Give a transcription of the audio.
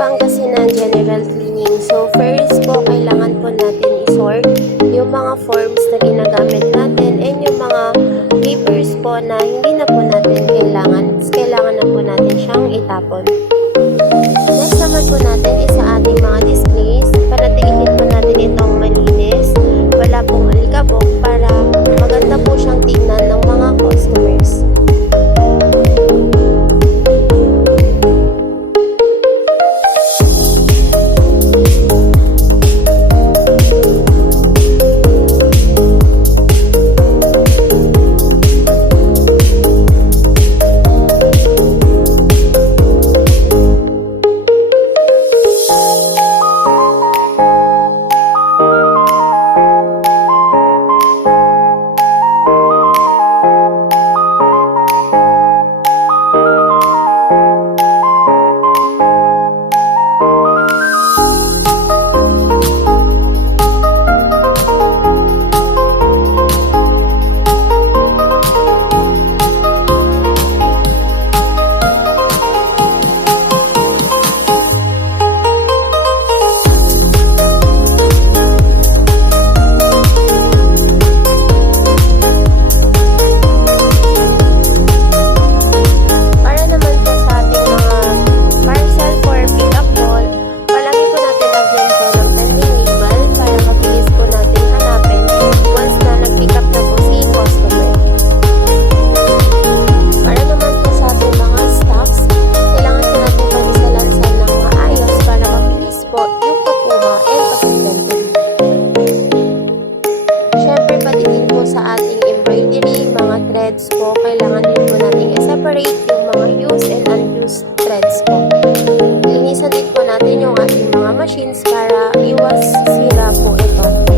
Pangasinan General Cleaning. So first po, kailangan po natin i-sort yung mga forms na ginagamit natin and yung mga papers po na hindi na po natin kailangan. Kailangan na po natin siyang itapon. Next naman po natin is sa ating mga displays. Panatilihin po natin itong malinis. Wala pong alikabok para maganda po siyang tingnan ng mga customers. Sa ating embroidery, mga threads po, kailangan din po natin i-separate yung mga used and unused threads po. Linisan din po natin yung ating mga machines para iwas sira po ito.